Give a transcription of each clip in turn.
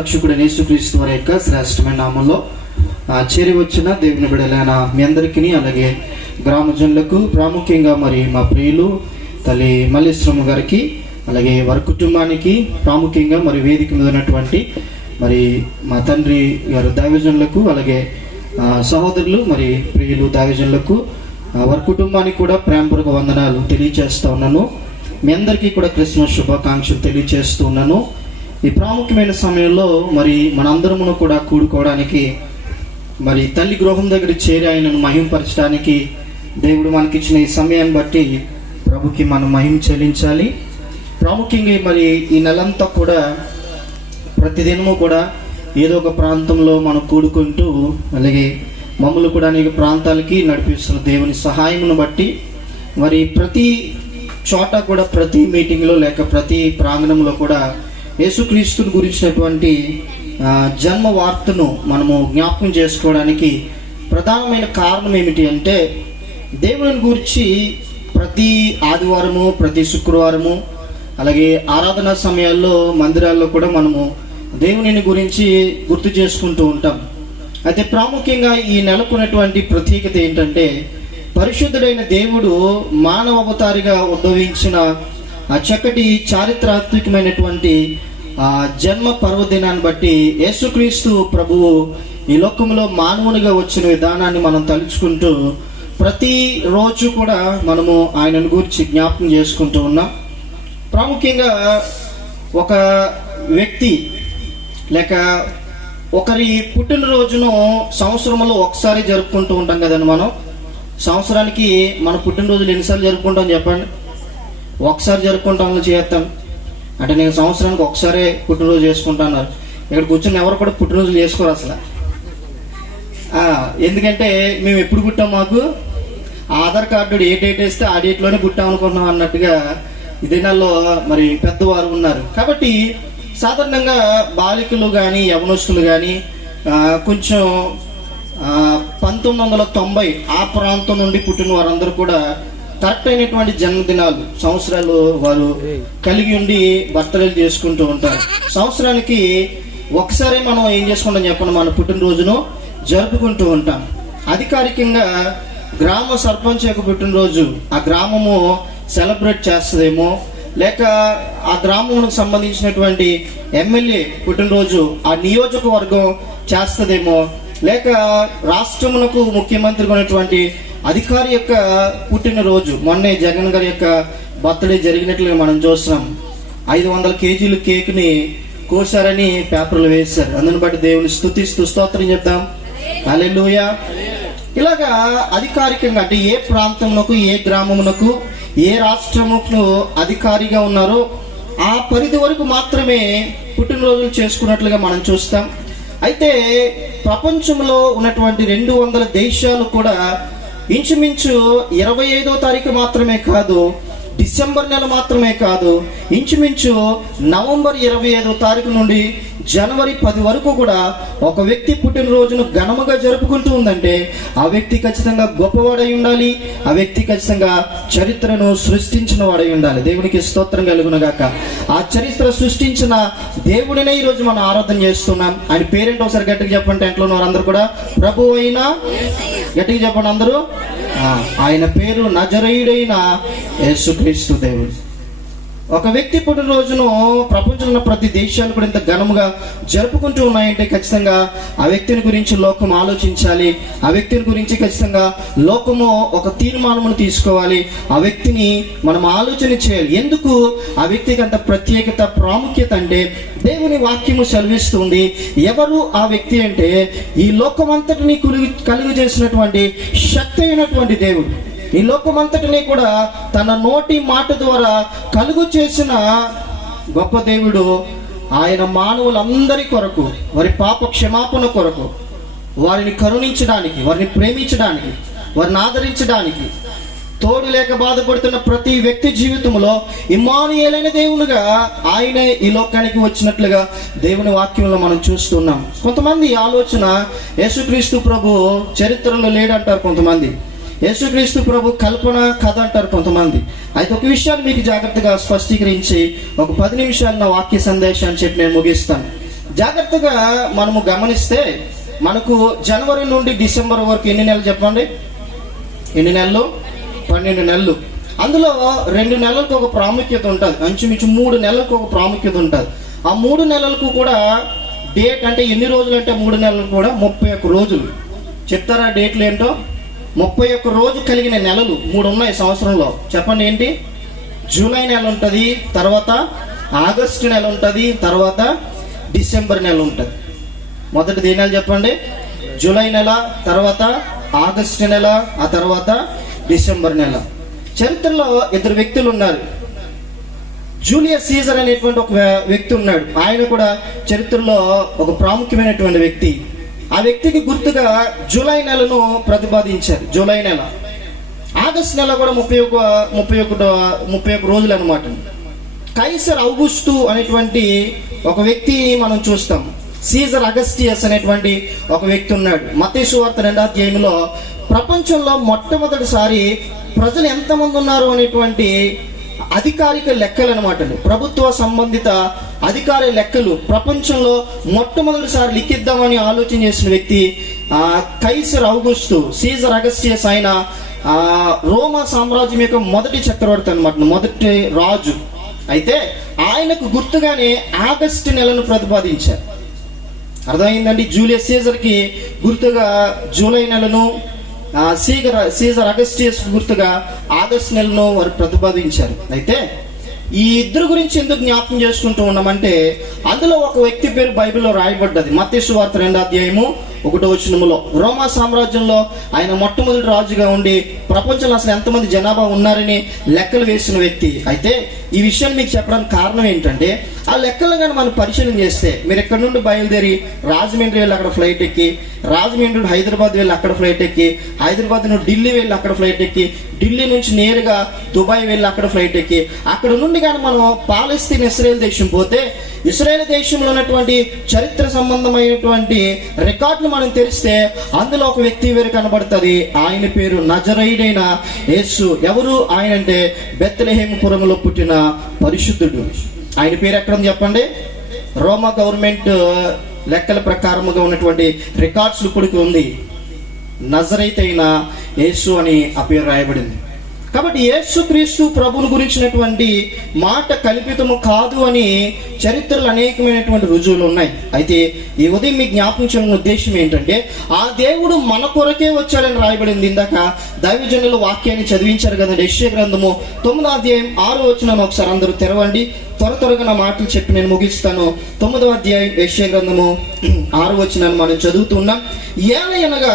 రక్షకుడు యేసుక్రీస్తు వారి యొక్క శ్రేష్టమైన నామంలో చేరి వచ్చిన దేవుని బిడ్డలైన మీ అందరికీ, అలాగే గ్రామజనులకు, ప్రాముఖ్యంగా మరి మా ప్రియులు తల్లి మల్లేశ్వరమ్మ గారికి, అలాగే వారి కుటుంబానికి, ప్రాముఖ్యంగా మరి వేదిక మీద ఉన్నటువంటి మరి మా తండ్రి గారు దైవజనులకు, అలాగే సహోదరులు మరి ప్రియులు దైవజనులకు, వారి కుటుంబానికి కూడా ప్రేమపూర్వక వందనాలు తెలియజేస్తూ ఉన్నాను. మీ అందరికీ కూడా క్రిస్మస్ శుభాకాంక్షలు తెలియజేస్తూ ఉన్నాను. ఈ ప్రాముఖ్యమైన సమయంలో మరి మనందరమును కూడా కూడుకోవడానికి, మరి తల్లి గృహం దగ్గర చేరి ఆయనను మహింపరచడానికి దేవుడు మనకిచ్చిన ఈ సమయాన్ని బట్టి ప్రభుకి మనం మహిమ చెల్లించాలి. ప్రాముఖ్యంగా మరి ఈ నెలంతా కూడా ప్రతిదినము కూడా ఏదో ఒక ప్రాంతంలో మనం కూడుకుంటూ, అలాగే మమ్మల్ని కూడా అనేక ప్రాంతాలకి నడిపిస్తున్న దేవుని సహాయమును బట్టి మరి ప్రతి చోట కూడా, ప్రతి మీటింగ్లో లేక ప్రతి ప్రాంగణంలో కూడా యేసుక్రీస్తుని గురించినటువంటి జన్మ వార్తను మనము జ్ఞాపకం చేసుకోవడానికి ప్రధానమైన కారణం ఏమిటి అంటే, దేవుని గురించి ప్రతి ఆదివారము, ప్రతి శుక్రవారము, అలాగే ఆరాధన సమయాల్లో మందిరాల్లో కూడా మనము దేవుని గురించి గుర్తు చేసుకుంటూ ఉంటాం. అయితే ప్రాముఖ్యంగా ఈ నెలకొన్నటువంటి ప్రత్యేకత ఏంటంటే, పరిశుద్ధుడైన దేవుడు మానవ అవతారిగా ఉద్భవించిన ఆ చక్కటి చారిత్రాత్మకమైనటువంటి జన్మ పర్వదినాన్ని బట్టి యేసుక్రీస్తు ప్రభువు ఈ లోకంలో మానవునిగా వచ్చిన విధానాన్ని మనం తలుచుకుంటూ ప్రతి రోజు కూడా మనము ఆయనను గురించి జ్ఞాపకం చేసుకుంటూ ఉన్నాం. ప్రాముఖ్యంగా ఒక వ్యక్తి లేక ఒకరి పుట్టినరోజును సంవత్సరంలో ఒకసారి జరుపుకుంటూ ఉంటాం కదండి. మనం సంవత్సరానికి మన పుట్టినరోజులు ఎన్నిసార్లు జరుపుకుంటాం చెప్పండి? ఒకసారి జరుపుకుంటాం చేస్తాం అంటే, నేను సంవత్సరానికి ఒకసారి పుట్టినరోజు చేసుకుంటాను. ఇక్కడ కూర్చొని ఎవరు కూడా పుట్టినరోజులు చేసుకోరు అసలు. ఎందుకంటే మేము ఎప్పుడు పుట్టాం, మాకు ఆధార్ కార్డు ఏ డేట్ వేస్తే ఆ డేట్లోనే పుట్టాం అనుకుంటున్నాం అన్నట్టుగా ఈ దినాల్లో మరి పెద్దవారు ఉన్నారు. కాబట్టి సాధారణంగా బాలికలు కానీ యవనస్తులు కానీ కొంచెం 1990 ఆ ప్రాంతం నుండి పుట్టిన వారందరూ కూడా కరెక్ట్ అయినటువంటి జన్మదినాలు, సంవత్సరాలు వారు కలిగి ఉండి బర్త్డే చేసుకుంటూ ఉంటారు. సంవత్సరానికి ఒకసారి మనం ఏం చేసుకుంటాం చెప్పండి, మన పుట్టినరోజును జరుపుకుంటూ ఉంటాం. అధికారికంగా గ్రామ సర్పంచ్ యొక్క పుట్టినరోజు ఆ గ్రామము సెలబ్రేట్ చేస్తుందేమో, లేక ఆ గ్రామంకు సంబంధించినటువంటి ఎమ్మెల్యే పుట్టినరోజు ఆ నియోజకవర్గం చేస్తుందేమో, లేక రాష్ట్రమునకు ముఖ్యమంత్రి ఉన్నటువంటి అధికారి యొక్క పుట్టినరోజు, మొన్నే జగన్ గారి యొక్క బర్త్డే జరిగినట్లుగా మనం చూస్తున్నాం. 500 కేజీలు కేక్ని కోసారని పేపర్లు వేశారు. అందుని బట్టి దేవుని స్తుతిస్తూ స్తోత్రం చెప్తాం. హల్లెలూయా. ఇలాగా అధికారికంగా అంటే ఏ ప్రాంతమునకు, ఏ గ్రామమునకు, ఏ రాష్ట్రముకు అధికారిగా ఉన్నారో ఆ పరిధి వరకు మాత్రమే పుట్టినరోజులు చేసుకున్నట్లుగా మనం చూస్తాం. అయితే ప్రపంచంలో ఉన్నటువంటి 200 దేశాలు కూడా ఇంచుమించు 25వ తారీఖు మాత్రమే కాదు, డిసెంబర్ నెల మాత్రమే కాదు, ఇంచుమించు నవంబర్ 25వ తారీఖు నుండి జనవరి 10 వరకు కూడా ఒక వ్యక్తి పుట్టినరోజును ఘనముగా జరుపుకుంటూ ఉందంటే ఆ వ్యక్తి ఖచ్చితంగా గొప్పవాడై ఉండాలి. ఆ వ్యక్తి ఖచ్చితంగా చరిత్రను సృష్టించిన వాడై ఉండాలి. దేవునికి స్తోత్రం కలుగునగాక. ఆ చరిత్ర సృష్టించిన దేవుడినే ఈరోజు మనం ఆరాధన చేస్తున్నాం. ఆయన పేరేంటో ఒకసారి గట్టిగా చెప్పండి. ఇంట్లో వారందరూ కూడా ప్రభు అయినా గట్టిగా చెప్పండి అందరూ. ఆయన పేరు నజరేయుడైన యేసుక్రీస్తు దేవుడు. ఒక వ్యక్తి పుట్టినరోజును ప్రపంచంలో ప్రతి దేశాలు కూడా ఇంత ఘనముగా జరుపుకుంటూ ఉన్నాయంటే ఖచ్చితంగా ఆ వ్యక్తిని గురించి లోకం ఆలోచించాలి. ఆ వ్యక్తిని గురించి ఖచ్చితంగా లోకము ఒక తీర్మానమును తీసుకోవాలి. ఆ వ్యక్తిని మనం ఆలోచన చేయాలి. ఎందుకు ఆ వ్యక్తికి అంత ప్రత్యేకత, ప్రాముఖ్యత అంటే దేవుని వాక్యము సెలవిస్తుంది. ఎవరు ఆ వ్యక్తి అంటే, ఈ లోకమంతటిని కలుగు చేసినటువంటి శక్తి అయినటువంటి దేవుడు. ఈ లోకమంతటిని కూడా తన నోటి మాట ద్వారా కలుగు చేసిన గొప్ప దేవుడు. ఆయన మానవులందరి కొరకు, వారి పాప క్షమాపణ కొరకు, వారిని కరుణించడానికి, వారిని ప్రేమించడానికి, వారిని ఆదరించడానికి, తోడు లేక బాధపడుతున్న ప్రతి వ్యక్తి జీవితంలో ఇమ్మానుయేలైన దేవునిగా ఆయనే ఈ లోకానికి వచ్చినట్లుగా దేవుని వాక్యంలో మనం చూస్తున్నాం. కొంతమంది ఆలోచన యేసుక్రీస్తు ప్రభు చరిత్రలో లేడంటారు కొంతమంది. యేసుక్రీస్తు ప్రభు కల్పన కథ అంటారు కొంతమంది. అయితే ఒక విషయాన్ని మీకు జాగ్రత్తగా స్పష్టీకరించి ఒక 10 నిమిషాలు నా వాక్య సందేశాన్ని చెప్పి నేను ముగిస్తాను. జాగ్రత్తగా మనము గమనిస్తే మనకు జనవరి నుండి డిసెంబర్ వరకు ఎన్ని నెలలు చెప్పండి? ఎన్ని నెలలు? 12 నెలలు. అందులో 2 నెలలకు ఒక ప్రాముఖ్యత ఉంటుంది, అంచుమించు 3 నెలలకు ఒక ప్రాముఖ్యత ఉంటుంది. ఆ 3 నెలలకు కూడా డేట్ అంటే ఎన్ని రోజులు అంటే 3 నెలలకు కూడా 31 రోజులు. చెప్తారా డేట్లు ఏంటో? 31 రోజు కలిగిన నెలలు 3 ఉన్నాయి సంవత్సరంలో. చెప్పండి ఏంటి? జూలై నెల ఉంటుంది, తర్వాత ఆగస్టు నెల ఉంటుంది, తర్వాత డిసెంబర్ నెల ఉంటుంది. మొదటిది ఏ నెల చెప్పండి? జూలై నెల, తర్వాత ఆగస్టు నెల, ఆ తర్వాత డిసెంబర్ నెల. చరిత్రలో 2 వ్యక్తులు ఉన్నారు. జూలియస్ సీజర్ అనేటువంటి ఒక వ్యక్తి ఉన్నాడు. ఆయన కూడా చరిత్రలో ఒక ప్రాముఖ్యమైనటువంటి వ్యక్తి. ఆ వ్యక్తికి గుర్తుగా జూలై నెలను ప్రతిపాదించారు. జూలై నెల, ఆగస్ట్ నెల కూడా 31 రోజులు అనమాట. కైసర్ ఔగుస్తు అనేటువంటి ఒక వ్యక్తి మనం చూస్తాం. సీజర్ అగస్టియస్ అనేటువంటి ఒక వ్యక్తి ఉన్నాడు. మత్తయి సువార్త 2వ అధ్యాయంలో ప్రపంచంలో మొట్టమొదటిసారి ప్రజలు ఎంతమంది ఉన్నారు అనేటువంటి అధికారిక లెక్కలు అనమాట, ప్రభుత్వ సంబంధిత అధికార లెక్కలు ప్రపంచంలో మొట్టమొదటిసారి లిఖిద్దామని ఆలోచన చేసిన వ్యక్తి కైసర్ ఔగుస్తు. సీజర్ అగస్టియస్ ఆయన రోమా సామ్రాజ్యం యొక్క మొదటి చక్రవర్తి అనమాట, మొదటి రాజు. అయితే ఆయనకు గుర్తుగానే ఆగస్టు నెలను ప్రతిపాదించారు. అర్థమైందండి? జూలియస్ సీజర్కి గుర్తుగా జూలై నెలను, సీజర్ అగస్టియస్ గుర్తుగా ఆగస్టు నెలను వారు ప్రతిపాదించారు. అయితే ఈ ఇద్దరు గురించి ఎందుకు జ్ఞాపకం చేసుకుంటూ ఉన్నామంటే, అందులో ఒక వ్యక్తి పేరు బైబిల్లో రాయబడ్డది. మత్తయి సువార్త 2వ అధ్యాయము 1వ వచనములో రోమా సామ్రాజ్యంలో ఆయన మొట్టమొదటి రాజుగా ఉండి ప్రపంచంలో అసలు ఎంతమంది జనాభా ఉన్నారని లెక్కలు వేసిన వ్యక్తి. అయితే ఈ విషయాన్ని మీకు చెప్పడానికి కారణం ఏంటంటే, ఆ లెక్కలు కానీ మనం పరిశీలన చేస్తే, మీరు ఎక్కడి నుండి బయలుదేరి రాజమండ్రి వెళ్ళి అక్కడ ఫ్లైట్ ఎక్కి, రాజమండ్రి హైదరాబాద్ వెళ్ళి అక్కడ ఫ్లైట్ ఎక్కి, హైదరాబాద్ నుండి ఢిల్లీ వెళ్ళి అక్కడ ఫ్లైట్ ఎక్కి, ఢిల్లీ నుంచి నేరుగా దుబాయ్ వెళ్ళి అక్కడ ఫ్లైట్ ఎక్కి, అక్కడ నుండి కానీ మనం పాలస్తీన్ ఇస్రాయేల్ దేశం పోతే, ఇస్రాయేల్ దేశంలో ఉన్నటువంటి చరిత్ర సంబంధమైనటువంటి రికార్డులు మనం తెరిస్తే అందులో ఒక వ్యక్తి వేరు కనబడుతుంది. ఆయన పేరు నజరేయుడైన యేసు. ఎవరు ఆయన అంటే బెత్లెహేము పురములో పుట్టిన పరిశుద్ధుడు. ఆయన పేరు ఎక్కడ చెప్పండి? రోమా గవర్నమెంట్ లెక్కల ప్రకారముగా ఉన్నటువంటి రికార్డ్స్ ఇప్పటికి ఉంది. నజరేతైన యేసు అని ఆ పేరు రాయబడింది. కాబట్టి యేసుక్రీస్తు ప్రభువుని గురించినటువంటి మాట కల్పితము కాదు అని చరిత్రలో అనేకమైనటువంటి రుజువులు ఉన్నాయి. అయితే ఈ ఉదయం మీ జ్ఞాపకం చేయడం ఉద్దేశం ఏంటంటే, ఆ దేవుడు మన కొరకే వచ్చాడని రాయబడింది. ఇందాక దైవజనుల వాక్యాన్ని చదివించారు కదండి. యెషయా గ్రంథము 9వ అధ్యాయం 6వ వచనం ఒకసారి అందరూ తెరవండి. త్వరగా నా మాటలు చెప్పి నేను ముగిస్తాను. 9వ అధ్యాయం యెషయా గ్రంథము 6వ వచనాన్ని మనం చదువుతున్నాం. ఏలయనగా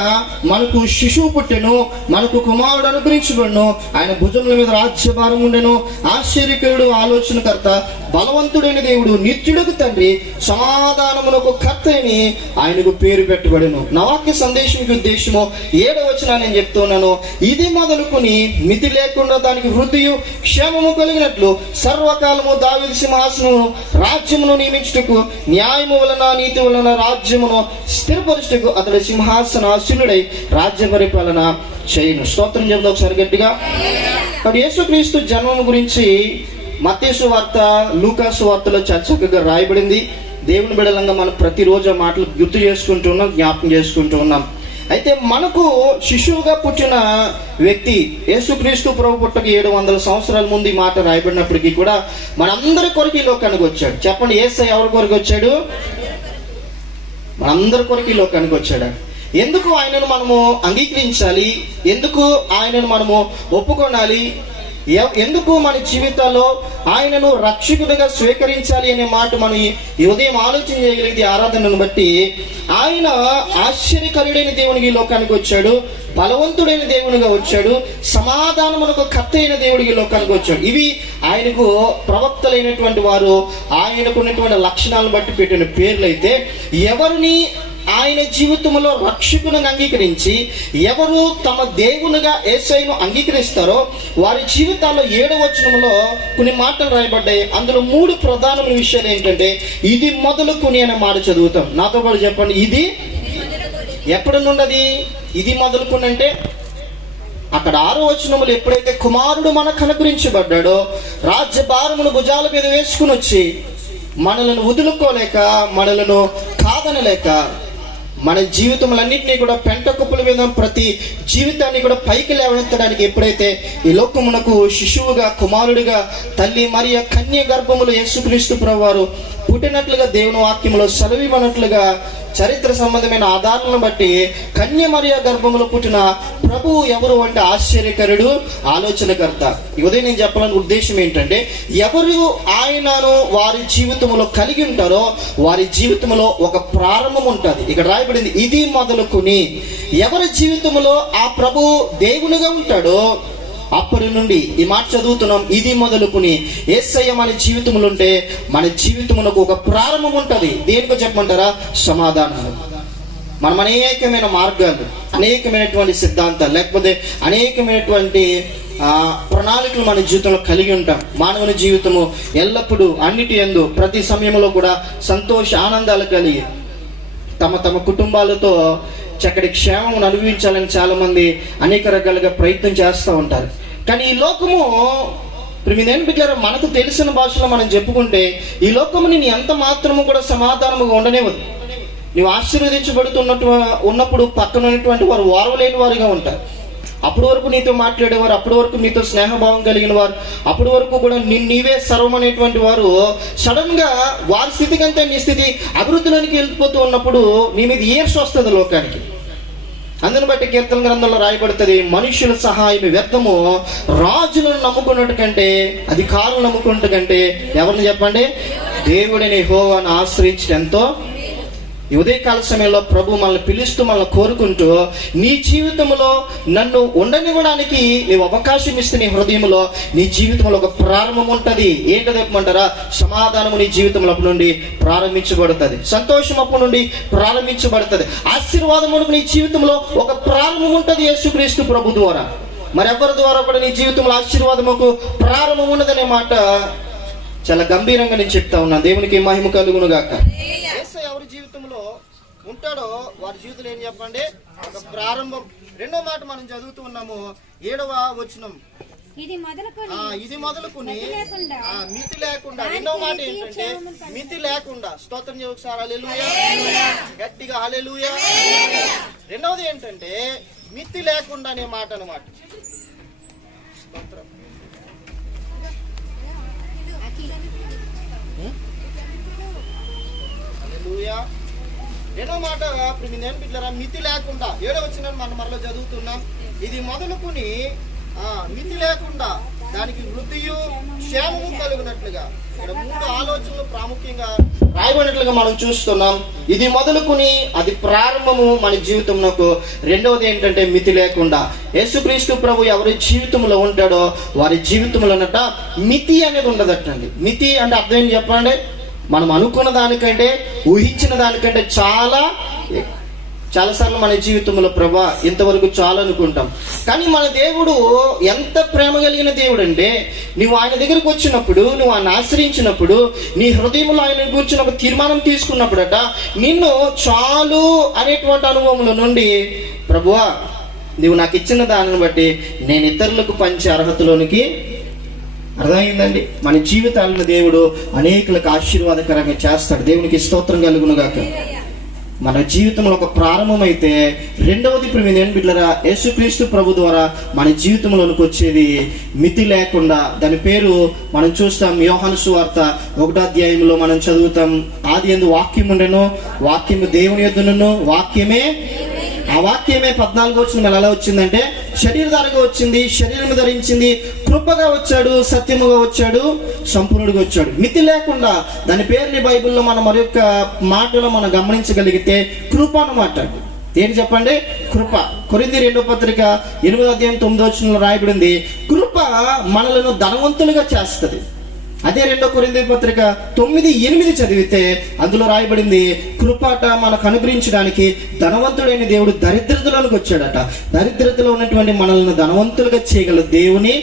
మనకు శిశువు పుట్టెను, మనకు కుమారుడు అనుగ్రహించబడును, ఆయన భుజముల మీద రాజ్యభారం ఉండెను, ఆశ్చర్యకరుడు, ఆలోచనకర్త, బలవంతుడైన దేవుడు, నిత్యుడుకు తండ్రి, సమాధానమునకు కర్త అని ఆయనకు పేరు పెట్టబడెను. నా వాక్య సందేశం ఉద్దేశము 7వ వచనాన్ని నేను చెప్తున్నాను. ఇది మొదలుకొని మితి లేకుండా దానికి వృద్ధియు క్షేమము కలిగినట్లు సర్వకాలము దావీదు సింహాసనము రాజ్యమును నియమించుటకు, న్యాయము వలన నీతి వలన రాజ్యమును స్థిరపరచుటకు అతడు సింహాసనాసీనుడై రాజ్య పరిపాలన చేయను. స్తోత్రం చెబుతా ఒకసారి గట్టిగా. కాబట్టి యేసుక్రీస్తు జన్మం గురించి మత్తయి సువార్త, లూకా సువార్తలో చక్కగా రాయబడింది. దేవుని బిడ్డలంగా మనం ప్రతిరోజు ఆ మాటలు గుర్తు చేసుకుంటూ ఉన్నాం, జ్ఞాపకం చేసుకుంటూ ఉన్నాం. అయితే మనకు శిశువుగా పుట్టిన వ్యక్తి యేసుక్రీస్తు ప్రభు పుట్టక 700 సంవత్సరాల ముందు ఈ మాట రాయబడినప్పటికీ కూడా మనందరి కొరకు ఈ లోకానికి వచ్చాడు. చెప్పండి, యేసయ్య ఎవరి కొరకు వచ్చాడు? మనందరి కొరకు ఈ లోకానికి వచ్చాడు. ఎందుకు ఆయనను మనము అంగీకరించాలి? ఎందుకు ఆయనను మనము ఒప్పుకోనాలి? ఎందుకు మన జీవితాల్లో ఆయనను రక్షకుడిగా స్వీకరించాలి అనే మాట మనం ఈ ఉదయం ఆలోచన చేయగలిగితే, ఆరాధనను బట్టి ఆయన ఆశ్చర్యకరుడైన దేవునికి ఈ లోకానికి వచ్చాడు, బలవంతుడైన దేవునిగా వచ్చాడు, సమాధానమునకు కర్త అయిన దేవుడికి ఈ లోకానికి వచ్చాడు. ఇవి ఆయనకు ప్రవక్తలైనటువంటి వారు ఆయనకు ఉన్నటువంటి లక్షణాలను బట్టి పెట్టిన పేర్లు. అయితే ఎవరిని ఆయన జీవితంలో రక్షకునిగా అంగీకరించి ఎవరు తమ దేవునిగా యేసయ్యను అంగీకరిస్తారో వారి జీవితాల్లో 7వ వచనంలో కొన్ని మాటలు రాయబడ్డాయి. అందులో 3 ప్రధానమైన విషయాలు ఏంటంటే, ఇది మొదలుకొని అనే మాట చదువుతాం. నాతో కూడా చెప్పండి, ఇది ఎప్పటి నుండి? ఇది మొదలుకొని అంటే అక్కడ 6వ వచనములు ఎప్పుడైతే కుమారుడు మనకు అనుగ్రహించబడ్డాడో రాజ్యభారమును భుజాల మీద వేసుకుని వచ్చి మనలను వదులుకోలేక, మనలను కాదనలేక, మన జీవితములన్నింటినీ కూడా పెంట కుప్పల మీద ప్రతి జీవితాన్ని కూడా పైకి లేవనెత్తడానికి ఎప్పుడైతే ఈ లోకమునకు శిశువుగా, కుమారుడిగా తల్లి మరియ కన్య గర్భములు యేసుక్రీస్తు ప్రభువారు పుట్టినట్లుగా దేవుని వాక్యములో సెలవివ్వనట్లుగా చరిత్ర సంబంధమైన ఆధారాలను బట్టి కన్య మరియ గర్భములో పుట్టిన ప్రభువు ఎవరు అంటే ఆశ్చర్యకరుడు, ఆలోచనకర్త. ఈ ఉదయం నేను చెప్పాలనే ఉద్దేశం ఏంటంటే, ఎవరు ఆయనను వారి జీవితంలో కలిగి ఉంటారో వారి జీవితంలో ఒక ప్రారంభం ఉంటుంది. ఇక్కడ రాయబడింది, ఇది మొదలుకుని. ఎవరి జీవితంలో ఆ ప్రభువు దేవునిగా ఉంటాడో అప్పటి నుండి, ఈ మాట చదువుతున్నాం, ఇది మొదలుకుని యేసయ్య మన జీవితంలో ఉంటే మన జీవితమునకు ఒక ప్రారంభం ఉంటుంది. దేనికో చెప్పమంటారా? సమాధానం. మనం అనేకమైన మార్గాలు, అనేకమైనటువంటి సిద్ధాంతాలు, లేకపోతే అనేకమైనటువంటి ప్రణాళికలు మన జీవితంలో కలిగి ఉంటాం. మానవుని జీవితము ఎల్లప్పుడూ అన్నిటి యందు ప్రతి సమయంలో కూడా సంతోష ఆనందాలు కలిగి తమ తమ కుటుంబాలతో చక్కటి క్షేమం అనుభవించాలని చాలా మంది అనేక రకాలుగా ప్రయత్నం చేస్తూ ఉంటారు. కానీ ఈ లోకము మనకు తెలిసిన భాషలో మనం చెప్పుకుంటే, ఈ లోకము నేను ఎంత మాత్రము కూడా సమాధానముగా ఉండనివ్వదు. నువ్వు ఉన్నప్పుడు పక్కన ఉన్నటువంటి వారు ఓర్వలేని వారుగా ఉంటారు. అప్పటి వరకు నీతో మాట్లాడేవారు, అప్పటి వరకు నీతో స్నేహభావం కలిగిన వారు, అప్పటి వరకు కూడా నీవే సర్వం అనేటువంటి వారు సడన్ గా వారి స్థితి కంటే నీ స్థితి అభివృద్ధిలోనికి వెళ్ళిపోతూ ఉన్నప్పుడు నీ మీద ఈర్ష్య వస్తుంది లోకానికి. అందుని బట్టి కీర్తన గ్రంథంలో రాయబడుతుంది, మనుషుల సహాయం వ్యర్థము, రాజులను నమ్ముకున్నట్టు కంటే, అధికారులను నమ్ముకున్నట్టు కంటే ఎవరిని చెప్పండి? దేవుడిని యెహోవాను ఆశ్రయించడం ఎంతో. ఈ ఉదయకాల సమయంలో ప్రభు మనల్ని పిలుస్తూ, మనల్ని కోరుకుంటూ, నీ జీవితంలో నన్ను ఉండనివ్వడానికి నీవు అవకాశం ఇస్తే నీ హృదయంలో, నీ జీవితంలో ఒక ప్రారంభం ఉంటుంది. ఏంటో చెప్పమంటారా? సమాధానము నీ జీవితంలో అప్పటి నుండి ప్రారంభించబడుతుంది. సంతోషం అప్పటి నుండి ప్రారంభించబడుతుంది. ఆశీర్వాదమునకు నీ జీవితంలో ఒక ప్రారంభం ఉంటుంది యేసుక్రీస్తు ప్రభు ద్వారా. మరెవరి ద్వారా కూడా నీ జీవితంలో ఆశీర్వాదముకు ప్రారంభం ఉన్నదనే మాట చాలా గంభీరంగా నేను చెప్తా ఉన్నాను. దేవునికి మహిమ కలుగును గాక. ఎవరి జీవితంలో ఉంటాడో వారి జీవితంలో ఏం చెప్పండి? ఒక ప్రారంభం. రెండో మాట మనం చదువుతూ ఉన్నాము, 7వ వచనం, ఇది మొదలుకుని మితి లేకుండా. రెండో మాట ఏంటంటే మితి లేకుండా. స్తోత్రం ఒకసారి హల్లెలూయా, గట్టిగా హల్లెలూయా. రెండవది ఏంటంటే మితి లేకుండా అనే మాట అన్నమాట. స్తోత్రం. రెండో మాట మితి లేకుండా. 7వ వచనం మనం మరలో చదువుతున్నాం, ఇది మొదలుకుని మితి లేకుండా దానికి వృద్ధియు క్షేమము కలుగునట్లుగా. ఇక్కడ 3 ఆలోచనలు ప్రాముఖ్యంగా రాయబడినట్లుగా మనం చూస్తున్నాం. ఇది మొదలుకుని, అది ప్రారంభము మన జీవితంలో. రెండవది ఏంటంటే మితి లేకుండా. యేసుక్రీస్తు ప్రభు ఎవరి జీవితంలో ఉంటాడో వారి జీవితంలో మితి అనేది ఉండదటండి. మితి అంటే అర్థం ఏం చెప్పండి? మనం అనుకున్న దానికంటే, ఊహించిన దానికంటే చాలాసార్లు మన జీవితంలో ప్రభా ఇంతవరకు చాలా అనుకుంటాం. కానీ మన దేవుడు ఎంత ప్రేమ కలిగిన దేవుడు అంటే, నువ్వు ఆయన దగ్గరకు వచ్చినప్పుడు, నువ్వు ఆయన ఆశ్రయించినప్పుడు, నీ హృదయంలో ఆయన గురించి ఒక తీర్మానం తీసుకున్నప్పుడట, నిన్ను చాలు అనేటువంటి అనుభవంలో నుండి, ప్రభువా నువ్వు నాకు ఇచ్చిన దానిని బట్టి నేను ఇతరులకు పంచే అర్హతలోనికి. అర్థమైందండి? మన జీవితాలను దేవుడు అనేకులకు ఆశీర్వాదకరంగా చేస్తాడు. దేవునికి స్తోత్రం కలుగును గాక. మన జీవితంలో ఒక ప్రారంభం అయితే, రెండవది బిడ్డలారా, యేసుక్రీస్తు ప్రభు ద్వారా మన జీవితంలోనికి వచ్చేది మితి లేకుండా. దాని పేరు మనం చూస్తాం యోహాను సువార్త 1వ అధ్యాయంలో మనం చదువుతాం, ఆదియందు వాక్యం ఉండెను, వాక్యము దేవుని యొద్దనును, వాక్యమే. ఆ వాక్యమే 14వ వచనం ఎలా వచ్చిందంటే, శరీరధారిగా వచ్చింది, శరీరం ధరించింది, కృపగా వచ్చాడు, సత్యముగా వచ్చాడు, సంపూర్ణుడిగా వచ్చాడు. మితి లేకుండా. దాని పేరుని బైబిల్లో మనం మరొక మాటలో మనం గమనించగలిగితే కృప అన్నమాట. ఏంటి చెప్పండి? కృప. కొరింథీ 2వ పత్రిక 8వ అధ్యాయం 9వ వచనంలో రాయబడింది, కృప మనలను ధనవంతులుగా చేస్తుంది. అదే 2 కొరింథీ పత్రిక 9:8 చదివితే అందులో రాయబడింది, కృపట మనకు అనుగ్రహించడానికి ధనవంతుడైన దేవుడు దరిద్రతలోనికి వచ్చాడట. దరిద్రతలో ఉన్నటువంటి మనల్ని ధనవంతులుగా చేయగల దేవుని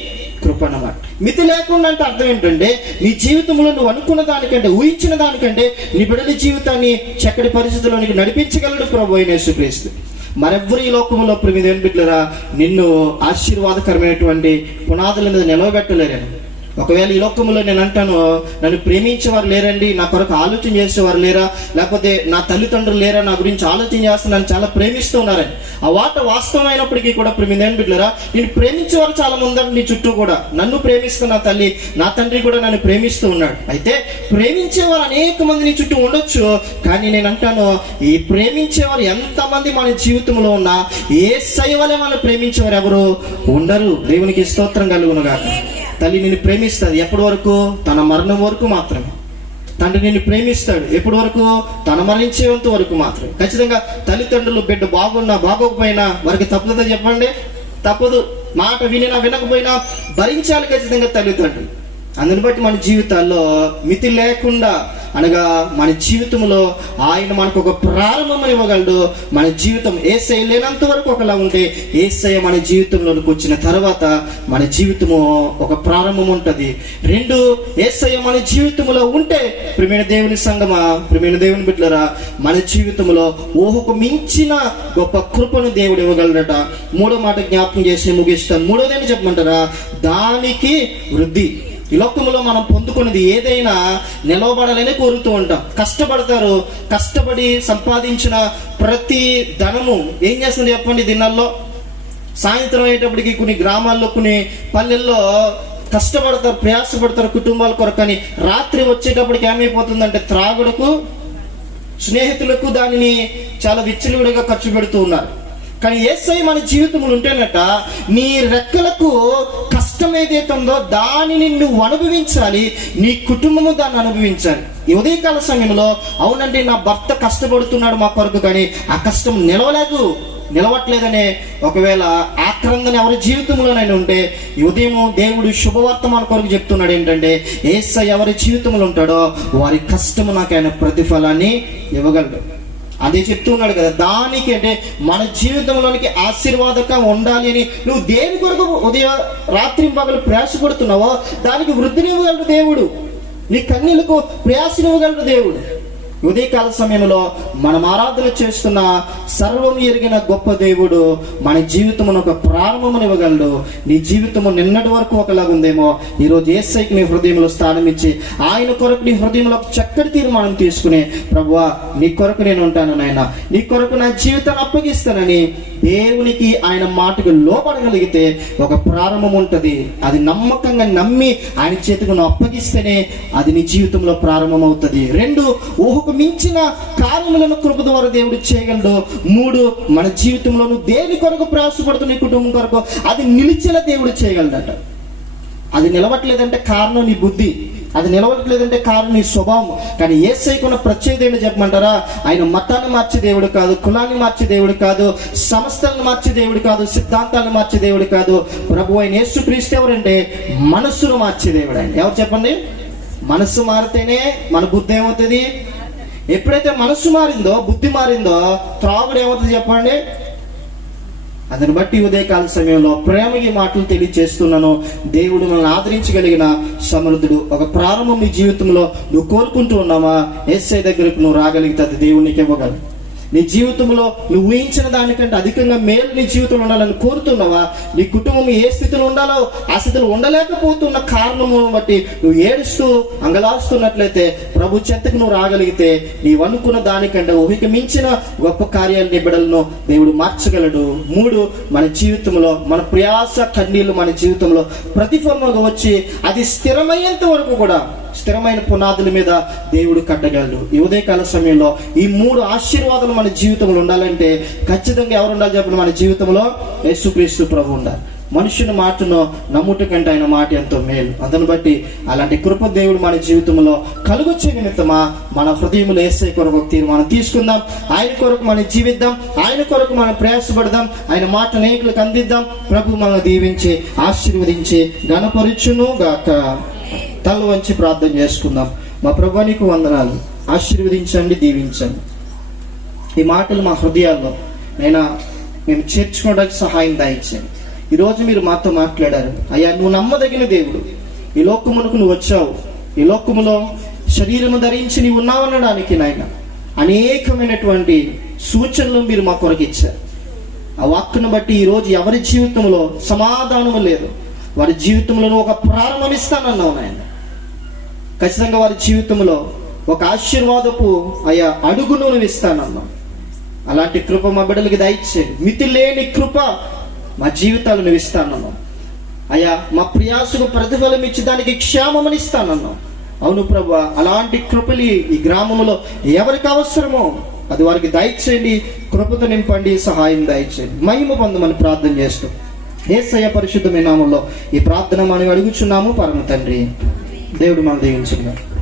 కృప అన్నమాట. మితి లేకుండా అంటే అర్థం ఏంటంటే, నీ జీవితంలో నువ్వు అనుకున్న దానికంటే, ఊహించిన దానికంటే నీ బిడ్డల జీవితాన్ని చక్కటి పరిస్థితుల్లోనికి నడిపించగలడు ప్రభు అయిన యేసుక్రీస్తు. మరెవ్వరు ఈ లోకంలో బిడ్డలారా నిన్ను ఆశీర్వాదకరమైనటువంటి పునాదుల మీద నిలవబెట్టలేరని. ఒకవేళ ఈ లోకంలో నేను అంటాను, నన్ను ప్రేమించేవారు లేరండి, నా కొరకు ఆలోచన చేసేవారు లేరా, లేకపోతే నా తల్లిదండ్రులు లేరా నా గురించి ఆలోచన చేస్తే నన్ను చాలా ప్రేమిస్తూ ఉన్నారని, ఆ వాట వాస్తవం అయినప్పటికీ కూడా ప్రేమిందని బిడ్డలారా, నేను ప్రేమించేవారు చాలా మంది నీ చుట్టూ కూడా. నన్ను ప్రేమిస్తున్న తల్లి, నా తండ్రి కూడా నన్ను ప్రేమిస్తూ ఉన్నాడు. అయితే ప్రేమించేవారు అనేక మంది నీ చుట్టూ ఉండొచ్చు, కానీ నేను అంటాను, ఈ ప్రేమించేవారు ఎంతమంది మన జీవితంలో ఉన్నా యేసయ్య వలె మనం ప్రేమించేవారు ఎవరు ఉండరు. దేవునికి స్తోత్రం కలుగునుగాక. తల్లి నిన్ను ప్రేమిస్తుంది ఎప్పటి వరకు? తన మరణం వరకు మాత్రమే. తండ్రి నిన్ను ప్రేమిస్తాడు ఎప్పటి వరకు? తన మరణించేంత వరకు మాత్రమే. ఖచ్చితంగా తల్లిదండ్రులు బిడ్డ బాగున్నా బాగోకపోయినా వారికి తప్పుతుందా చెప్పండి? తప్పదు. మాట వినినా వినకపోయినా భరించాలి ఖచ్చితంగా తల్లిదండ్రులు. అందుని బట్టి మన జీవితాల్లో మితి లేకుండా, అనగా మన జీవితంలో ఆయన మనకు ఒక ప్రారంభం ఇవ్వగలడు. మన జీవితం యేసయ్య లేనంత వరకు ఒకలా ఉంటే, యేసయ్య మన జీవితంలోకి వచ్చిన తర్వాత మన జీవితము ఒక ప్రారంభం ఉంటుంది. 2, యేసయ్య మన జీవితంలో ఉంటే, ప్రియమైన దేవుని సంగమా, ప్రియమైన దేవుని బిడ్డలారా, మన జీవితంలో ఊహకు మించిన గొప్ప కృపను దేవుడు ఇవ్వగలడట. 3వ మాట జ్ఞాపకం చేసి ముగిస్తాను. 3వదేని చెప్పమంటారా? దానికి వృద్ధి. ఈ లోకంలో మనం పొందుకున్నది ఏదైనా నిలవబడాలని కోరుతూ ఉంటాం. కష్టపడతారు, కష్టపడి సంపాదించిన ప్రతి ధనము ఏం చేస్తుంది చెప్పండి? దినాల్లో సాయంత్రం అయ్యేటప్పటికి కొన్ని గ్రామాల్లో, కొన్ని పల్లెల్లో కష్టపడతారు, ప్రయాసపడతారు కుటుంబాల కొరకు. కానీ రాత్రి వచ్చేటప్పటికి ఏమైపోతుందంటే త్రాగుడుకు, స్నేహితులకు దానిని చాలా విచ్చలవిడిగా ఖర్చు పెడుతూ ఉన్నారు. కానీ యేసయ్య మన జీవితంలో ఉంటేనట, నీ రెక్కలకు కష్టం ఏదైతే ఉందో దానిని నువ్వు అనుభవించాలి, నీ కుటుంబము దాన్ని అనుభవించాలి. ఈ ఉదయకాల సమయంలో అవునండి నా భర్త కష్టపడుతున్నాడు మా కొరకు, కానీ ఆ కష్టం నిలవట్లేదనే ఒకవేళ ఆక్రందన ఎవరి జీవితంలోనైనా ఉంటే, ఈ ఉదయం దేవుడు శుభవార్త మన కొరకు చెప్తున్నాడు ఏంటంటే, యేసయ్య ఎవరి జీవితంలో ఉంటాడో వారి కష్టము నాకు ఆయన ప్రతిఫలాన్ని ఇవ్వగలడు. అదే చెప్తున్నాడు కదా. దానికి అంటే మన జీవితంలోనికి ఆశీర్వాదకంగా ఉండాలి అని నువ్వు దేని కొరకు ఉదయం రాత్రి పగలు ప్రయాసపడుతున్నావో దానికి వృద్ధినివ్వగలడు దేవుడు. నీ కన్నీళ్లకు ప్రయాసనివ్వగలడు దేవుడు. ఉదయకాల సమయంలో మనం ఆరాధన చేస్తున్న సర్వం ఎరిగిన గొప్ప దేవుడు మన జీవితమును ఒక ప్రారంభమును ఇవ్వగలడు. నీ జీవితము నిన్నటి వరకు ఒకలాగా ఉందేమో, ఈరోజు యేసయ్యకి నీ హృదయంలో స్థానం ఇచ్చి ఆయన కొరకు నీ హృదయంలో చక్కటి తీర్మానం తీసుకుని, ప్రభువా నీ కొరకు నేను ఉంటాను నాయన, నీ కొరకు నా జీవితాన్ని అప్పగిస్తానని దేవునికి ఆయన మాటకు లోపడగలిగితే ఒక ప్రారంభం ఉంటుంది. అది నమ్మకంగా నమ్మి ఆయన చేతికి నువ్వు అప్పగిస్తేనే అది నీ జీవితంలో ప్రారంభం అవుతుంది. 2, ఊహకు మించిన కార్యములను కృప ద్వారా దేవుడు చేయగలడు. 3, మన జీవితంలో నువ్వు దేని కొరకు ప్రయాసపడుతున్న నీ కుటుంబం కొరకు అది నిలిచేలా దేవుడు చేయగలడట. అది నిలవట్లేదంటే కారణం నీ బుద్ధి, అది నిలవట్లేదంటే కారణం నీ స్వభావం. కానీ యేసయ్యకున్న ప్రత్యేకత ఏంటో చెప్పమంటారా? ఆయన మతాన్ని మార్చే దేవుడు కాదు, కులాన్ని మార్చే దేవుడు కాదు, సంస్థలను మార్చే దేవుడు కాదు, సిద్ధాంతాలను మార్చే దేవుడు కాదు. ప్రభు అయిన యేసుక్రీస్తు ఎవరంటే మనస్సును మార్చే దేవుడు. ఆయన ఎవరు చెప్పండి? మనస్సు మారితేనే మన బుద్ధి ఏమవుతుంది? ఎప్పుడైతే మనస్సు మారిందో, బుద్ధి మారిందో, త్రాగుడు ఏమవుతుంది చెప్పండి? అతని బట్టి ఉదయకాల సమయంలో ప్రేమకి మాటలు తెలియజేస్తున్నాను. దేవుడు మనల్ని ఆదరించగలిగిన సమర్థుడు. ఒక ప్రారంభం నీ జీవితంలో నువ్వు కోరుకుంటూ ఉన్నావా? యేసయ్య దగ్గరకు నువ్వు రాగలిగితే అది దేవుడు నీకు ఇవ్వగలడు. నీ జీవితంలో నువ్వు ఊహించిన దానికంటే అధికంగా మేలు నీ జీవితంలో ఉండాలని కోరుతున్నావా? నీ కుటుంబం ఏ స్థితిలో ఉండాలో ఆ స్థితిలో ఉండలేకపోతున్న కారణము బట్టి నువ్వు ఏడుస్తూ అంగలాస్తున్నట్లయితే ప్రభు చెంతకు నువ్వు రాగలిగితే నీవు అనుకున్న దానికంటే ఊహిక మించిన గొప్ప కార్యాలు నీ బిడ్డలను దేవుడు మార్చగలడు. 3, మన జీవితంలో మన ప్రయాస కన్నీళ్లు మన జీవితంలో ప్రతిఫలంగా వచ్చి అది స్థిరమయ్యేంత వరకు కూడా స్థిరమైన పునాదుల మీద దేవుడు కట్టగలడు. ఈ ఉదయకాల సమయంలో ఈ 3 ఆశీర్వాదాలు మన జీవితంలో ఉండాలంటే ఖచ్చితంగా ఎవరు ఉండాలి చెప్పండి? మన జీవితంలో యేసుక్రీస్తు ప్రభు ఉండాలి. మనుషుని మాటను నమ్ముట కంటే ఆయన మాట ఎంతో మేలు. అందును బట్టి అలాంటి కృప దేవుడు మన జీవితంలో కలుగొచ్చే నిమిత్తమా మన హృదయంలో యేసయ్య కొరకు ఒక తీర్మానం తీసుకుందాం. ఆయన కొరకు మనం జీవిద్దాం, ఆయన కొరకు మనం ప్రయాసపడదాం, ఆయన మాట అనేకులకు అందిద్దాం. ప్రభు మనల్ని దీవించి ఆశీర్వదించి ఘనపరచును గాక. తల వంచి ప్రార్థన చేసుకుందాం. మా ప్రభువా నీకు వందనాలు. ఆశీర్వదించండి, దీవించండి. ఈ మాటలు మా హృదయాల్లో నైనా మేము చేర్చుకోవడానికి సహాయం దయచేయండి. ఈరోజు మీరు మాతో మాట్లాడారు అయ్యా. నువ్వు నమ్మదగిన దేవుడు. ఈ లోకమునకు నువ్వు వచ్చావు. ఈ లోకములో శరీరము ధరించి నీవు ఉన్నావనడానికి నాయన అనేకమైనటువంటి సూచనలు మీరు మా కొరకు ఇచ్చారు. ఆ వాక్కును బట్టి ఈరోజు ఎవరి జీవితంలో సమాధానము లేదు, వారి జీవితంలో ఒక ప్రారంభం ఇస్తానన్నావు నాయన. ఖచ్చితంగా వారి జీవితంలో ఒక ఆశీర్వాదపు అయ్యా అడుగును నువ్వు ఇస్తానన్నావు. అలాంటి కృప మా బిడ్డలకి దయచేయండి. మితి లేని కృప మా జీవితాలు నువ్వు ఇస్తానన్నావు అయ్యా. మా ప్రయాసకు ప్రతిఫలం ఇచ్చి దానికి క్షేమమని ఇస్తానన్నావు. అవును ప్రభువా, అలాంటి కృపలి ఈ గ్రామంలో ఎవరికి అవసరమో అది వారికి దయచేయండి. కృపతో నింపండి, సహాయం దయచేయండి. మహిమ పొందమని ప్రార్థన చేస్తూ యేసయ్య పరిశుద్ధమైన నామములో ఈ ప్రార్థన మనం అడుగుచున్నాము పరమ తండ్రి. దేవుడు మనం దీవించున్నాడు.